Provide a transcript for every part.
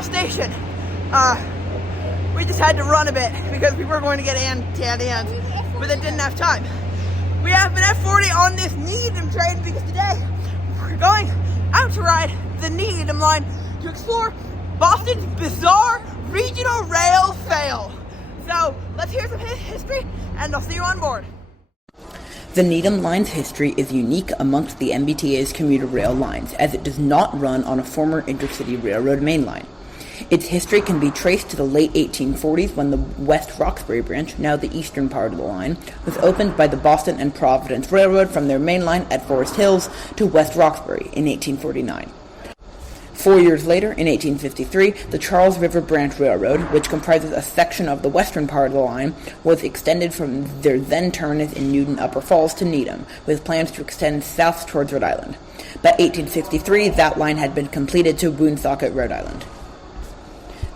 Roslindale Station. We just had to run a bit because we were going to get Anne's, but they didn't have time. We have an F40 on this Needham train because today we're going out to ride the Needham line to explore Boston's Bizzare regional rail fail. So let's hear some history, and I'll see you on board. The Needham Line's history is unique amongst the MBTA's commuter rail lines, as it does not run on a former intercity railroad main line. Its history can be traced to the late 1840s when the West Roxbury branch, now the eastern part of the line, was opened by the Boston and Providence Railroad from their main line at Forest Hills to West Roxbury in 1849. 4 years later, in 1853, the Charles River Branch Railroad, which comprises a section of the western part of the line, was extended from their then terminus in Newton Upper Falls to Needham, with plans to extend south towards Rhode Island. By 1863, that line had been completed to Woonsocket, Rhode Island.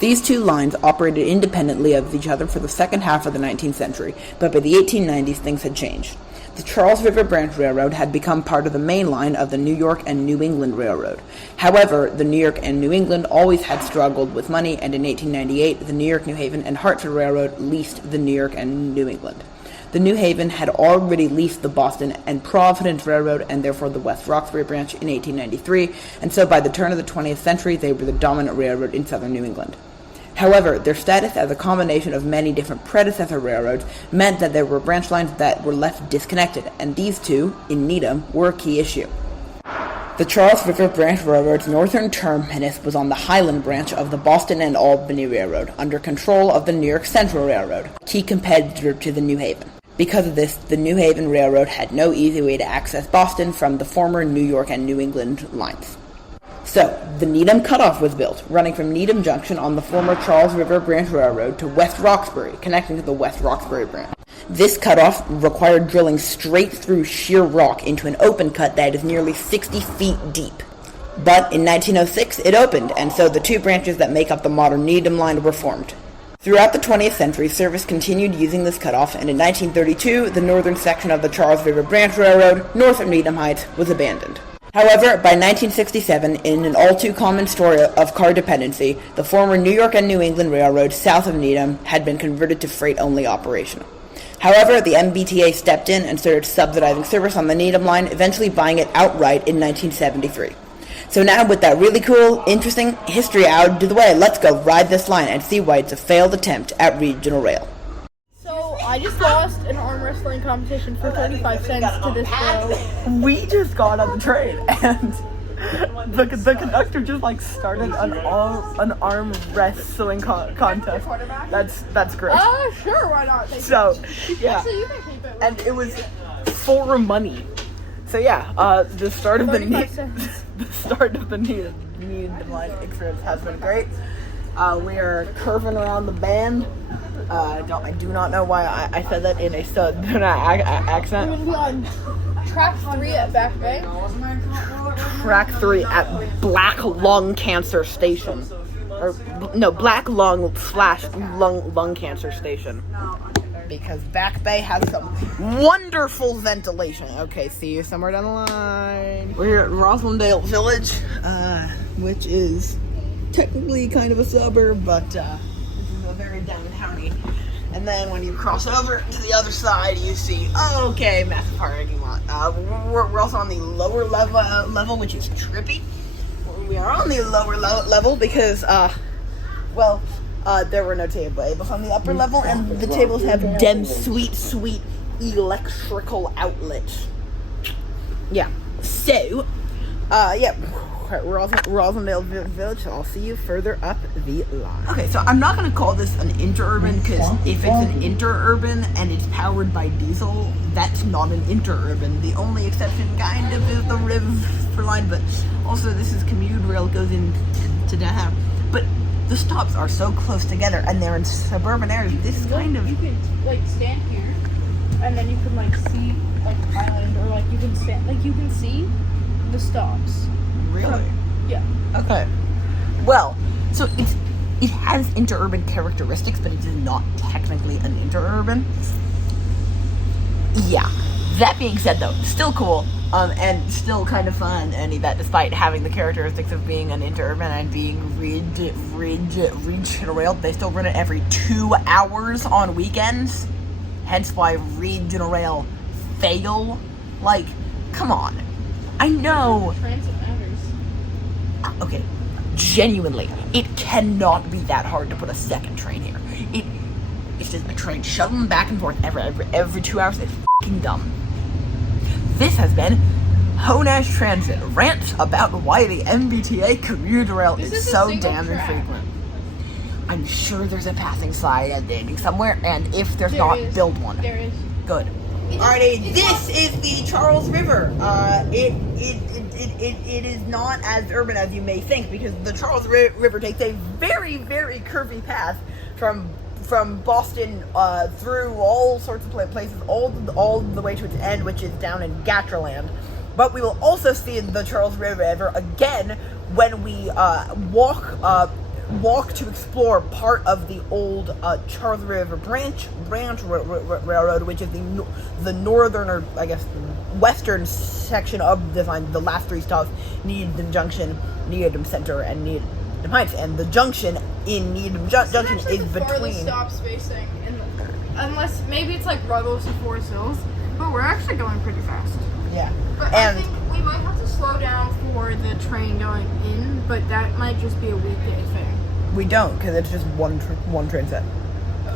These two lines operated independently of each other for the second half of the 19th century, but by the 1890s things had changed. The Charles River Branch Railroad had become part of the main line of the New York and New England Railroad. However, the New York and New England always had struggled with money, and in 1898, the New York, New Haven, and Hartford Railroad leased the New York and New England. The New Haven had already leased the Boston and Providence Railroad and therefore the West Roxbury branch in 1893, and so by the turn of the 20th century, they were the dominant railroad in southern New England. However, their status as a combination of many different predecessor railroads meant that there were branch lines that were left disconnected, and these two, in Needham, were a key issue. The Charles River Branch Railroad's northern terminus was on the Highland branch of the Boston and Albany Railroad, under control of the New York Central Railroad, a key competitor to the New Haven. Because of this, the New Haven Railroad had no easy way to access Boston from the former New York and New England lines. So, the Needham Cutoff was built, running from Needham Junction on the former Charles River Branch Railroad to West Roxbury, connecting to the West Roxbury branch. This cutoff required drilling straight through sheer rock into an open cut that is nearly 60 feet deep. But in 1906, it opened, and so the two branches that make up the modern Needham line were formed. Throughout the 20th century, service continued using this cutoff, and in 1932, the northern section of the Charles River Branch Railroad, north of Needham Heights, was abandoned. However, by 1967, in an all-too-common story of car dependency, the former New York and New England Railroad south of Needham had been converted to freight-only operation. However, the MBTA stepped in and started subsidizing service on the Needham line, eventually buying it outright in 1973. So now, with that really cool, interesting history out of the way, let's go ride this line and see why it's a failed attempt at regional rail. I just lost an arm wrestling competition for 35 cents to this bro. We just got on the train, and the conductor just started an arm wrestling contest. That's great. Sure, why not? So, yeah, Actually, you can keep it. and it was for money. So yeah, the start of the Needham line experience has been great. We are curving around the bend. I do not know why I said that in a southern accent. We're going to be on track 3 at Back Bay. Track 3 at Black Lung Cancer Station. Black Lung / lung Cancer Station. Because Back Bay has some wonderful ventilation. Okay, see you somewhere down the line. We're here at Roslindale Village, which is technically kind of a suburb, but this is a very downtowny. And then when you cross over to the other side, you see, massive parking lot. We're also on the lower level, which is trippy. We are on the lower level because, there were no tables on the upper level, and the tables have dem sweet electrical outlets. Yeah. So, we're Roslindale Village, so I'll see you further up the line. Okay, so I'm not going to call this an interurban, because if it's an interurban and it's powered by diesel, that's not an interurban. The only exception kind of is the river line, but also this is commute rail, goes into downtown. But the stops are so close together, and they're in suburban areas. This is kind of... You can, stand here, and then you can, see, Island, or, you can stand, you can see the stops. Really? Yeah. Okay. Well, so it has interurban characteristics, but it is not technically an interurban. Yeah. That being said, though, still cool, and still kind of fun, and that despite having the characteristics of being an interurban and being regional rail, they still run it every 2 hours on weekends. Hence why regional rail fail. Like, come on. I know. Transit matters. Okay, genuinely, it cannot be that hard to put a second train here. It's just a train shuttling back and forth every 2 hours. It's f***ing dumb. This has been Honash Transit rants about why the MBTA commuter rail is so damn infrequent. I'm sure there's a passing slide ending somewhere, and if there's not, build one. There is. Good. Alrighty, this is the Charles River. It is not as urban as you may think, because the Charles River takes a very, very curvy path from Boston through all sorts of places, all the way to its end, which is down in Gatraland. But we will also see the Charles River again when we walk to explore part of the old Charles River branch railroad, which is the northern, or I guess western section of the line. The last 3 stops: Needham Junction, Needham Center, and Needham Heights. And the junction in Needham Junction is the between. farthest stop spacing, unless maybe it's like Ruggles to Forest Hills, but we're actually going pretty fast. Yeah, But and I think we might have to slow down for the train going in, but that might just be a weekday thing. we don't, because it's just one train set.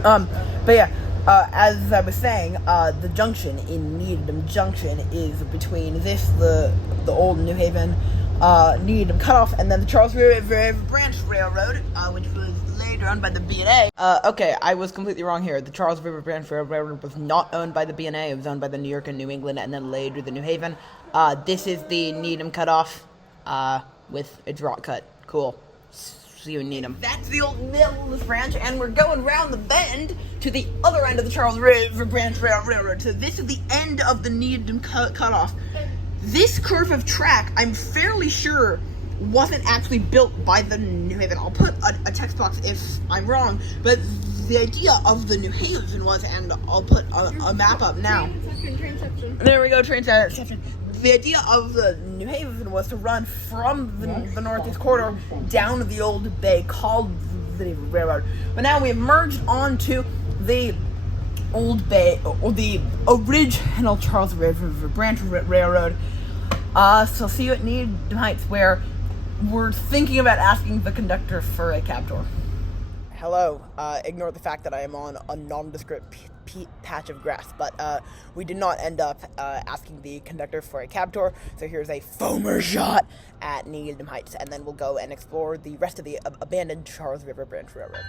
But yeah, as I was saying, the junction in Needham Junction is between the old New Haven Needham Cutoff, and then the Charles River Branch Railroad, which was later owned by the B&A. Okay, I was completely wrong here. The Charles River Branch Railroad was not owned by the B&A. It was owned by the New York and New England, and then later the New Haven. This is the Needham Cutoff with its rock cut. Cool. See you in Needham. That's the old Mills branch, and we're going round the bend to the other end of the Charles River Branch Railroad. So this is the end of the Needham Cutoff. This curve of track, I'm fairly sure, wasn't actually built by the New Haven. I'll put a text box if I'm wrong, but the idea of the New Haven was, and I'll put a map up now. Train section. There we go, train section. The idea of the New Haven was to run from the Northeast Corridor down to the old bay called the Railroad. But now we've merged onto the old bay, or the original Charles River Branch Railroad. So see you at Needham Heights, where we're thinking about asking the conductor for a cab tour. Hello. Ignore the fact that I am on a nondescript patch of grass, but we did not end up asking the conductor for a cab tour, so here's a foamer shot at Needham Heights, and then we'll go and explore the rest of the abandoned Charles River Branch Railroad.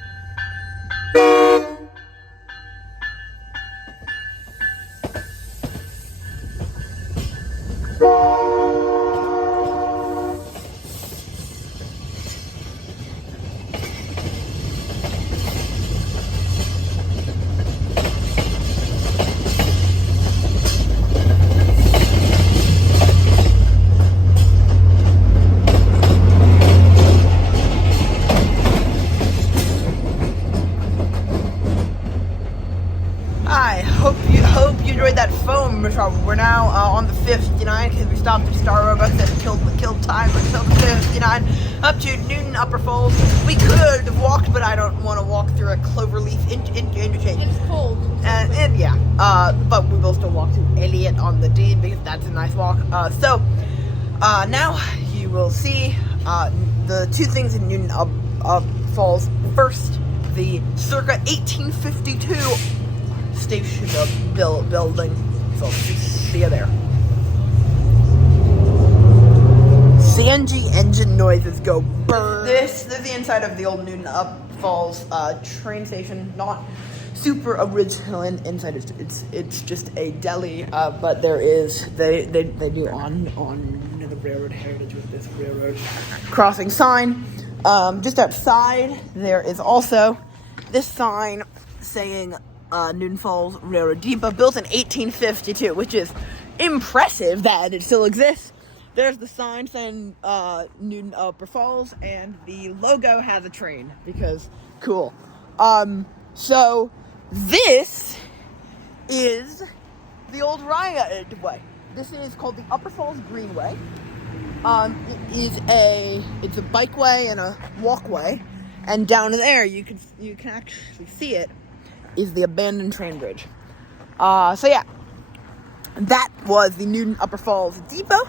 I hope you enjoyed that foam shot. We're now on the 59 because we stopped at Starbucks and killed time until the 59 up to Newton Upper Falls. We could have walked, but I don't want to walk through a cloverleaf interchange. It's cold. And yeah, but we will still walk to Elliott on the Dean because that's a nice walk. So now you will see the 2 things in Newton Upper Falls. First, the circa 1852 station building. So see you there. CNG engine noises go burr. This is the inside of the old Newton Up Falls train station. Not super original inside. It's just a deli, but there is they do on the railroad heritage with this railroad crossing sign. Just outside there is also this sign saying Newton Falls Railroad Depot, built in 1852, which is impressive that it still exists. There's the sign saying Newton Upper Falls, and the logo has a train, because cool. So this is the old Riot Way. This is called the Upper Falls Greenway. It's a bikeway and a walkway, and down there you can actually see it is the abandoned train bridge. So yeah, that was the Newton Upper Falls Depot,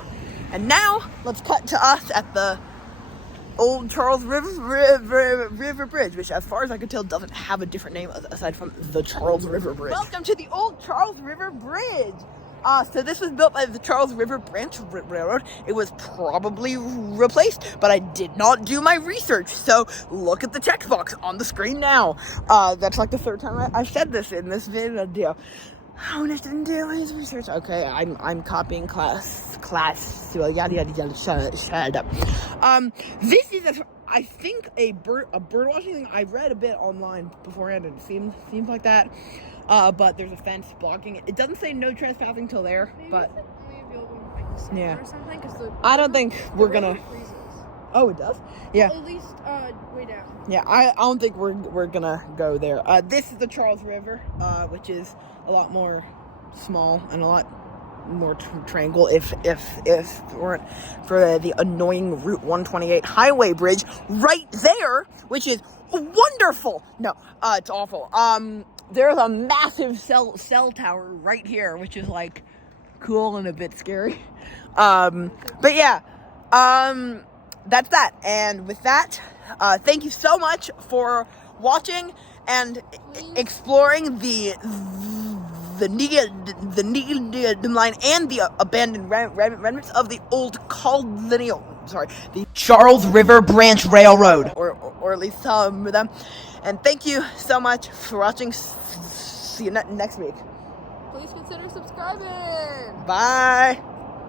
and now let's cut to us at the Old Charles River Bridge, which, as far as I can tell, doesn't have a different name aside from the Charles River Bridge. Welcome to the Old Charles River Bridge. So this was built by the Charles River Branch Railroad. It was probably replaced, but I did not do my research. So look at the text box on the screen now. That's like the third time I've said this in this video. Honest didn't do his research. Okay, I'm copying class. So yada yada yada. Shut up. This is I think a bird watching thing. I read a bit online beforehand, and it seems like that. But there's a fence blocking it. It doesn't say no trespassing till there, Maybe but yeah. Or something, 'cause I don't think we're gonna. Oh, it does? Yeah. Well, at least way down. Yeah, I don't think we're gonna go there. This is the Charles River, which is a lot more small and a lot more tranquil if it weren't for the annoying Route 128 highway bridge right there, which is wonderful. No, it's awful. There's a massive cell tower right here, which is like cool and a bit scary. But yeah, that's that. And with that, thank you so much for watching and exploring the Needham line and the abandoned remnants of the old the Charles River Branch Railroad, or at least some of them. And thank you so much for watching. See you next week. Please consider subscribing. Bye.